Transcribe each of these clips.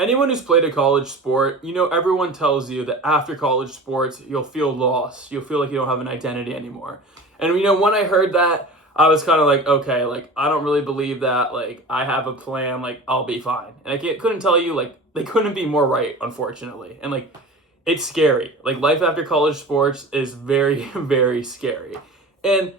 anyone who's played a college sport, everyone tells you that after college sports, you'll feel lost. You'll feel like you don't have an identity anymore. And, when I heard that, I was kind of like, okay, like, I don't really believe that. Like, I have a plan. Like, I'll be fine. And couldn't tell you, like, they couldn't be more right, unfortunately. And, like, it's scary. Like, life after college sports is very, very scary. And,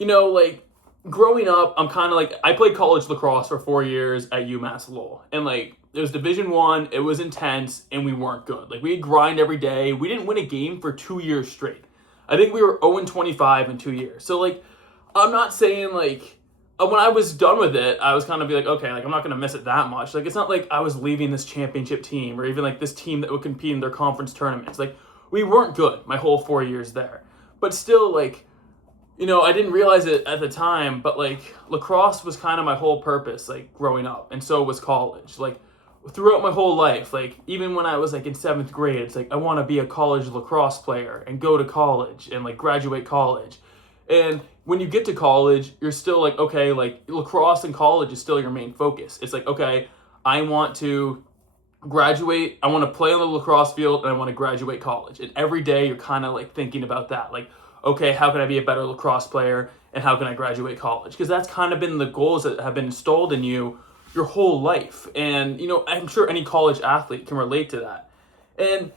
like, growing up, I'm kind of like, I played college lacrosse for 4 years at UMass Lowell. And, like, it was Division I, it was intense, and we weren't good. Like, we'd grind every day. We didn't win a game for 2 years straight. I think we were 0-25 in 2 years. So, like, I'm not saying, like, when I was done with it, I was kind of be like, okay, like, I'm not going to miss it that much. Like, it's not like I was leaving this championship team or even, like, this team that would compete in their conference tournaments. Like, we weren't good my whole 4 years there. But still, like, I didn't realize it at the time, but, like, lacrosse was kind of my whole purpose, like, growing up. And so was college. Like, throughout my whole life, like, even when I was, like, in 7th grade, it's like, I want to be a college lacrosse player and go to college and, like, graduate college. And when you get to college, you're still like, okay, like, lacrosse in college is still your main focus. It's like, okay, I want to graduate, I want to play on the lacrosse field, and I want to graduate college. And every day you're kind of like thinking about that. Like, okay, how can I be a better lacrosse player and how can I graduate college? Because that's kind of been the goals that have been installed in you your whole life. And, I'm sure any college athlete can relate to that. And,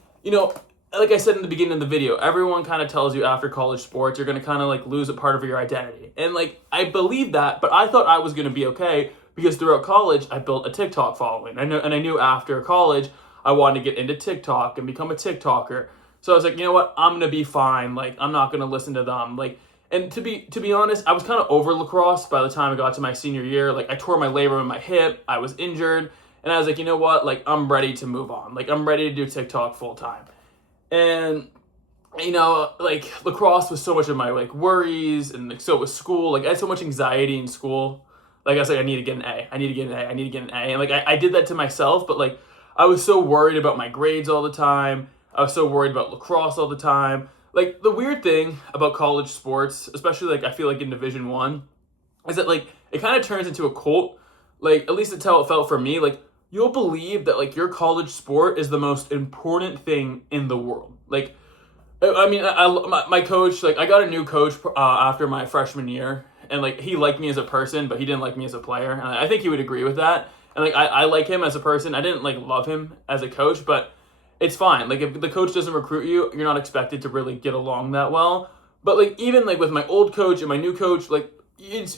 like I said in the beginning of the video, everyone kind of tells you after college sports, you're going to kind of like lose a part of your identity. And like, I believe that, but I thought I was going to be okay because throughout college, I built a TikTok following. I knew after college, I wanted to get into TikTok and become a TikToker. So I was like, you know what? I'm going to be fine. Like, I'm not going to listen to them. Like, and to be honest, I was kind of over lacrosse by the time I got to my senior year. Like, I tore my labrum in my hip. I was injured. And I was like, you know what? Like, I'm ready to move on. Like, I'm ready to do TikTok full time. And, like, lacrosse was so much of my, like, worries, and like, so was school. Like, I had so much anxiety in school. Like, I was like, I need to get an A. I need to get an A. I need to get an A. And, like, I did that to myself, but, like, I was so worried about my grades all the time. I was so worried about lacrosse all the time. Like, the weird thing about college sports, especially, like, I feel like in Division I, is that, like, it kind of turns into a cult. Like, at least it's how it felt for me. Like, you'll believe that, like, your college sport is the most important thing in the world. Like, I mean, my coach, like, I got a new coach after my freshman year, and, like, he liked me as a person, but he didn't like me as a player, and I think he would agree with that. And, like, I like him as a person. I didn't, like, love him as a coach, but it's fine. Like, if the coach doesn't recruit you, you're not expected to really get along that well. But, like, even, like, with my old coach and my new coach, like,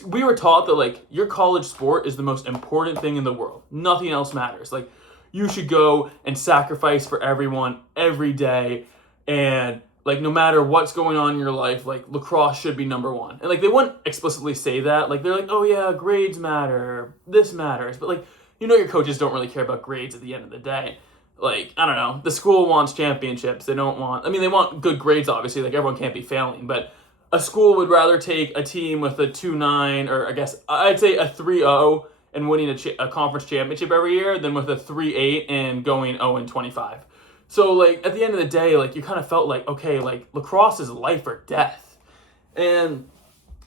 we were taught that, like, your college sport is the most important thing in the world. Nothing else matters. Like, you should go and sacrifice for everyone every day, and, like, no matter what's going on in your life, like, lacrosse should be number one. And, like, they wouldn't explicitly say that. Like, they're like, oh yeah, grades matter, this matters, but, like, your coaches don't really care about grades at the end of the day. Like, I don't know, the school wants championships. They want good grades, obviously. Like, everyone can't be failing, but a school would rather take a team with a 2-9, or I guess I'd say a 3-0 and winning a conference championship every year than with a 3-8 and going 0-25. So, like, at the end of the day, like, you kind of felt like, okay, like, lacrosse is life or death. And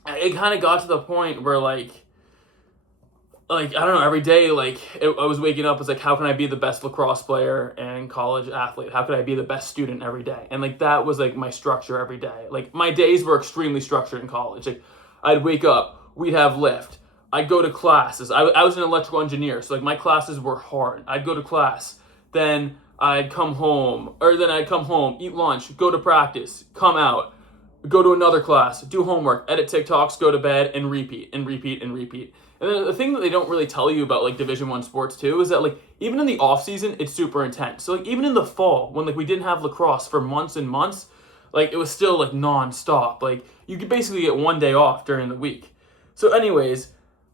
it kind of got to the point where, like, I don't know, every day, like, I was waking up, it's like, how can I be the best lacrosse player and college athlete? How could I be the best student every day? And, like, that was, like, my structure every day. Like, my days were extremely structured in college. Like, I'd wake up, we'd have lift, I'd go to classes. I was an electrical engineer, so, like, my classes were hard. I'd go to class, then I'd come home, eat lunch, go to practice, come out, go to another class, do homework, edit TikToks, go to bed, and repeat, and repeat, and repeat. And then the thing that they don't really tell you about, like, Division I sports too is that, like, even in the off season, it's super intense. So, like, even in the fall, when, like, we didn't have lacrosse for months and months, like, it was still, like, nonstop. Like, you could basically get one day off during the week. So, anyways,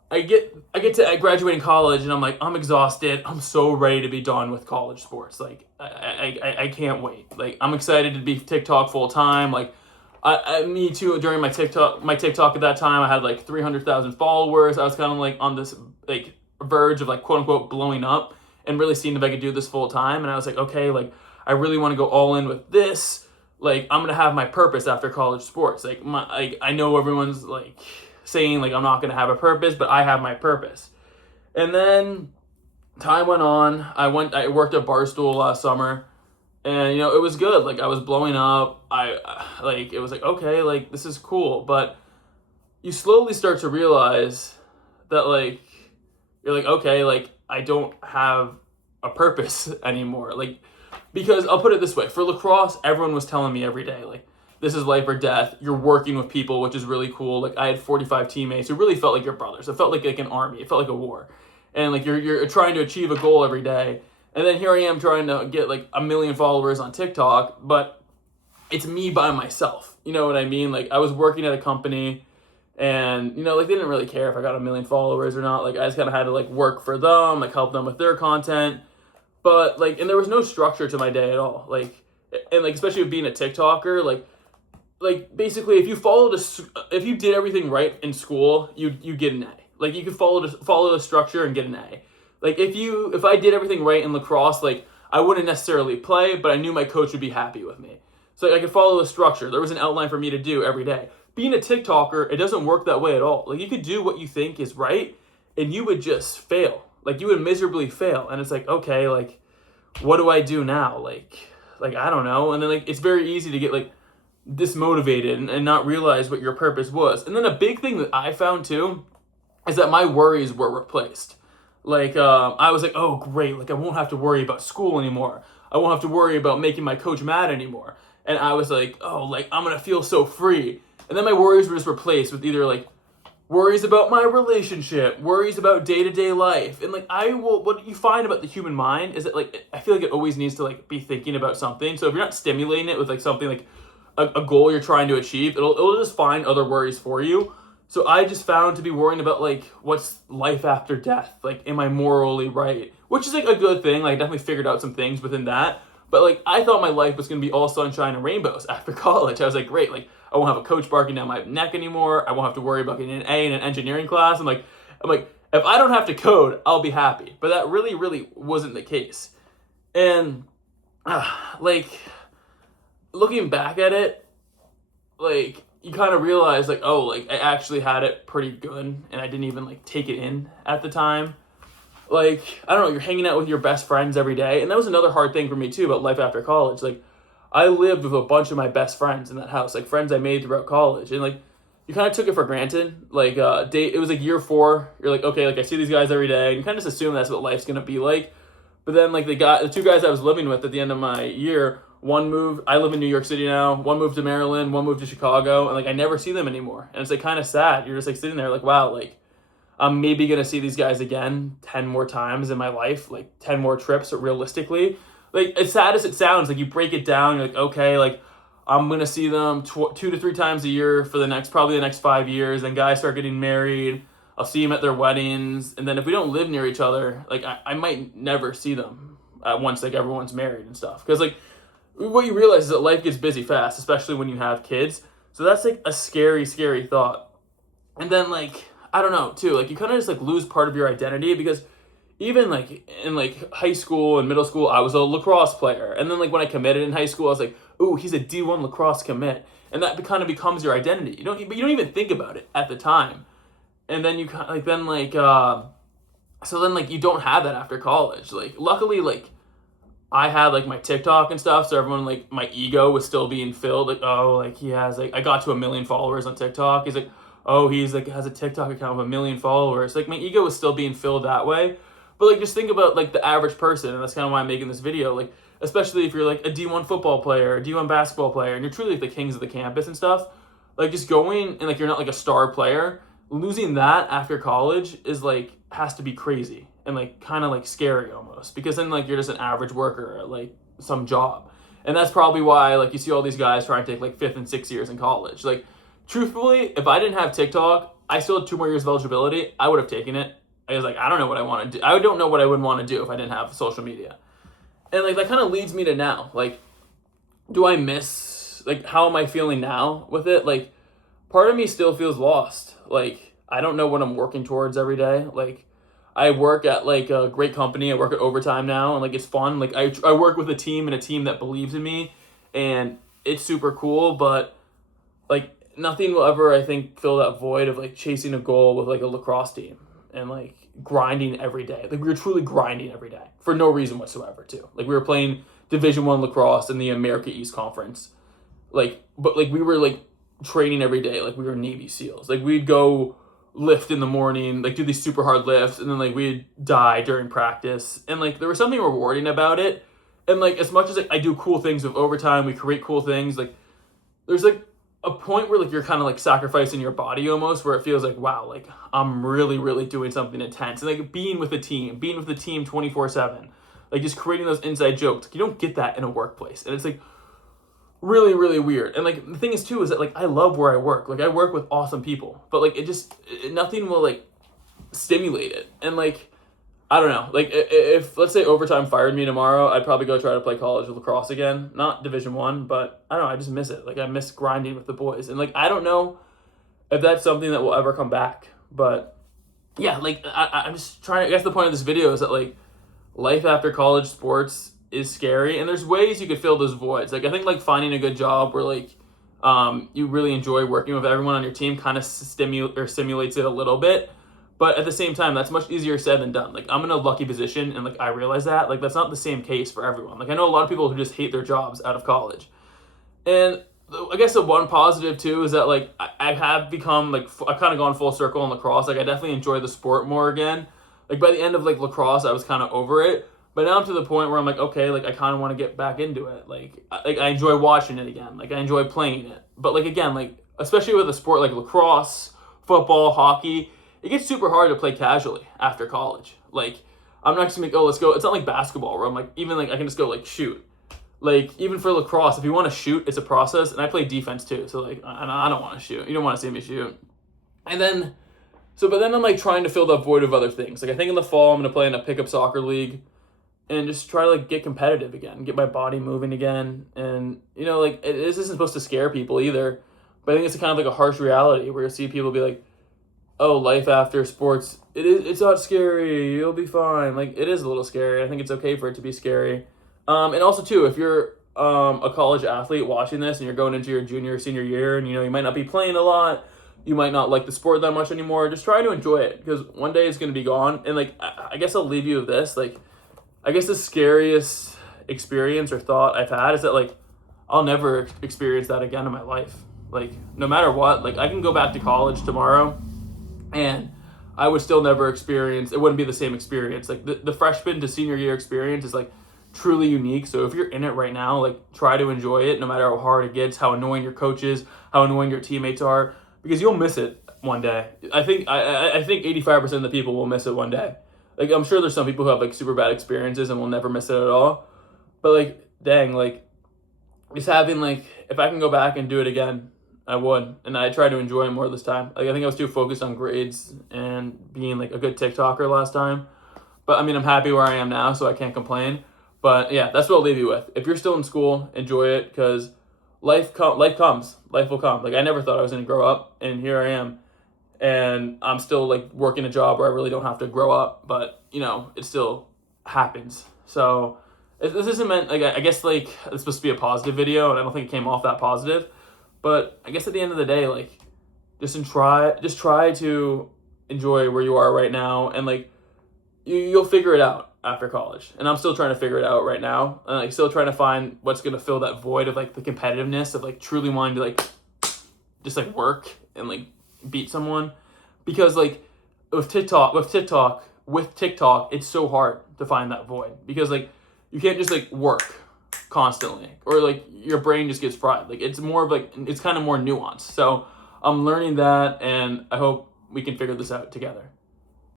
I get to graduating college, and I'm like, I'm exhausted. I'm so ready to be done with college sports. Like, I can't wait. Like, I'm excited to be TikTok full time. Like, me too. During my TikTok at that time, I had like 300,000 followers. I was kind of like on this like verge of like quote unquote blowing up and really seeing if I could do this full time. And I was like, okay, like I really want to go all in with this. Like, I'm gonna have my purpose after college sports. Like, I know everyone's like saying like I'm not gonna have a purpose, but I have my purpose. And then time went on. I worked at Barstool last summer, and it was good. Like I was blowing up. Like it was like, okay, like this is cool, but you slowly start to realize that like you're like, okay, like I don't have a purpose anymore. Like, because I'll put it this way, for lacrosse, everyone was telling me every day, like, this is life or death. You're working with people, which is really cool. Like I had 45 teammates who really felt like your brothers. It felt like an army. It felt like a war. And like you're trying to achieve a goal every day. And then here I am trying to get like 1 million followers on TikTok, but it's me by myself. You know what I mean? Like I was working at a company, and like they didn't really care if I got 1 million followers or not. Like I just kind of had to like work for them, like help them with their content. But like, and there was no structure to my day at all. Like, and like especially with being a TikToker, like basically if you did everything right in school, you get an A. Like you could follow the structure and get an A. Like if I did everything right in lacrosse, like I wouldn't necessarily play, but I knew my coach would be happy with me. So like, I could follow the structure. There was an outline for me to do every day. Being a TikToker, it doesn't work that way at all. Like you could do what you think is right, and you would just fail. Like you would miserably fail, and it's like, okay, like what do I do now? Like I don't know. And then like it's very easy to get like dismotivated and not realize what your purpose was. And then a big thing that I found too is that my worries were replaced. Like I was like, oh great, like I won't have to worry about school anymore. I won't have to worry about making my coach mad anymore. And I was like, oh, like I'm gonna feel so free. And then my worries were just replaced with either like worries about my relationship, worries about day-to-day life. And like what you find about the human mind is that like I feel like it always needs to like be thinking about something. So if you're not stimulating it with like something like a goal you're trying to achieve, it'll just find other worries for you. So I just found to be worrying about like what's life after death, like am I morally right, which is like a good thing. Like I definitely figured out some things within that, but like I thought my life was gonna be all sunshine and rainbows after college. I was like, great, like I won't have a coach barking down my neck anymore. I won't have to worry about getting an A in an engineering class. I'm like if I don't have to code, I'll be happy. But that really wasn't the case. And like looking back at it, like you kind of realize like, oh, like I actually had it pretty good, and I didn't even like take it in at the time. Like I don't know, you're hanging out with your best friends every day, and that was another hard thing for me too about life after college. Like I lived with a bunch of my best friends in that house, like friends I made throughout college, and like you kind of took it for granted. Like it was like year 4, you're like, okay, like I see these guys every day, and you kind of just assume that's what life's gonna be like. But then like the 2 guys I was living with at the end of my year, one moved. I live in New York City now. One moved to Maryland. One moved to Chicago, and like I never see them anymore. And it's like kind of sad. You're just like sitting there, like, wow, like I'm maybe gonna see these guys again 10 more times in my life, like 10 more trips. Realistically, like as sad as it sounds, like you break it down, you're like, okay, like I'm gonna see them 2 to 3 times a year for probably the next 5 years. Then guys start getting married. I'll see them at their weddings, and then if we don't live near each other, like I might never see them once like everyone's married and stuff. Because like what you realize is that life gets busy fast, especially when you have kids. So that's like a scary thought. And then like I don't know too, like you kind of just like lose part of your identity, because even like in like high school and middle school, I was a lacrosse player, and then like when I committed in high school, I was like, ooh, he's a D1 lacrosse commit, and that kind of becomes your identity. You don't even think about it at the time, and then you kind of like so then like you don't have that after college. Like luckily like I had like my TikTok and stuff, so everyone like my ego was still being filled. Like, oh, like he has like I got to 1 million followers on TikTok. He's like, oh, he's like has a TikTok account with 1 million followers. Like my ego was still being filled that way. But like just think about like the average person, and that's kind of why I'm making this video. Like especially if you're like a D1 football player, a D1 basketball player, and you're truly like the kings of the campus and stuff. Like just going and like you're not like a star player, losing that after college is like has to be crazy and like kind of like scary almost, because then like you're just an average worker at like some job. And that's probably why like you see all these guys trying to take like 5th and 6th years in college. Like truthfully, if I didn't have TikTok, I still had 2 more years of eligibility, I would have taken it. I was like, I don't know what I want to do. I don't know what I would want to do if I didn't have social media. And like that kind of leads me to now. Like, do I miss, like, how am I feeling now with it? Like, part of me still feels lost. Like, I don't know what I'm working towards every day. Like, I work at like a great company. I work at Overtime now, and like it's fun. Like I work with a team that believes in me, and it's super cool. But like nothing will ever, I think, fill that void of like chasing a goal with like a lacrosse team and like grinding every day. Like we were truly grinding every day for no reason whatsoever too. Like we were playing Division I lacrosse in the America East Conference. But we were like training every day. Like we were Navy SEALs. Like we'd go lift in the morning, like do these super hard lifts, and then like we'd die during practice. And like there was something rewarding about it. And like as much as like I do cool things with overtime, we create cool things, like there's like a point where like you're kind of like sacrificing your body almost, where it feels like, wow, like I'm really, really doing something intense. And like being with the team 24/7, like just creating those inside jokes. Like, you don't get that in a workplace. And it's like really, really weird. And like the thing is too, is that like I love where I work. Like I work with awesome people, but like nothing will like stimulate it. And like, I don't know, like if let's say overtime fired me tomorrow, I'd probably go try to play college lacrosse again. Not Division I, but I don't know, I just miss it. Like I miss grinding with the boys. And like I don't know if that's something that will ever come back. But yeah, like I'm just trying, I guess the point of this video is that like life after college sports is scary, and there's ways you could fill those voids. Like I think like finding a good job where like you really enjoy working with everyone on your team kind of simulates it a little bit. But at the same time, that's much easier said than done. Like I'm in a lucky position, and like I realize that like that's not the same case for everyone. Like I know a lot of people who just hate their jobs out of college. And I guess the one positive too is that like I have become like I've kind of gone full circle in lacrosse. Like I definitely enjoy the sport more again. Like by the end of like lacrosse, I was kind of over it. But now I'm to the point where I'm like, okay, like I kind of want to get back into it. Like I enjoy watching it again. Like I enjoy playing it. But like again, like especially with a sport like lacrosse, football, hockey, it gets super hard to play casually after college. Like I'm not just gonna let's go. It's not like basketball where I'm like even like I can just go like shoot. Like even for lacrosse, if you want to shoot, it's a process. And I play defense too, so like I don't want to shoot. You don't want to see me shoot. And then but then I'm like trying to fill that void of other things. Like I think in the fall I'm gonna play in a pickup soccer league. And just try to like get competitive again, get my body moving again. And you know, like this isn't supposed to scare people either, but I think it's kind of like a harsh reality where you see people be like, oh, life after sports, it's not scary, you'll be fine. Like it is a little scary. I think it's okay for it to be scary. And also too, if you're a college athlete watching this and you're going into your junior or senior year and you know you might not be playing a lot, you might not like the sport that much anymore, just try to enjoy it, because one day it's going to be gone. And like I guess I'll leave you with this, like I guess the scariest experience or thought I've had is that like I'll never experience that again in my life. Like no matter what, like I can go back to college tomorrow and I would still never experience, it wouldn't be the same experience. Like the freshman to senior year experience is like truly unique. So if you're in it right now, like try to enjoy it no matter how hard it gets, how annoying your coach is, how annoying your teammates are, because you'll miss it one day. I think 85% of the people will miss it one day. Like, I'm sure there's some people who have, like, super bad experiences and will never miss it at all. But, like, dang, like, just having, like, if I can go back and do it again, I would. And I try to enjoy it more this time. Like, I think I was too focused on grades and being, like, a good TikToker last time. But, I mean, I'm happy where I am now, so I can't complain. But, yeah, that's what I'll leave you with. If you're still in school, enjoy it, because life comes. Life will come. Like, I never thought I was going to grow up, and here I am. And I'm still like working a job where I really don't have to grow up, but you know, it still happens. So this isn't meant, like, I guess like it's supposed to be a positive video, and I don't think it came off that positive, but I guess at the end of the day, like just try to enjoy where you are right now, and like you'll figure it out after college. And I'm still trying to figure it out right now, and like still trying to find what's going to fill that void of like the competitiveness of like truly wanting to like just like work and like beat someone. Because like with TikTok it's so hard to find that void, because like you can't just like work constantly, or like your brain just gets fried. Like it's more of like, it's kind of more nuanced. So I'm learning that, and I hope we can figure this out together.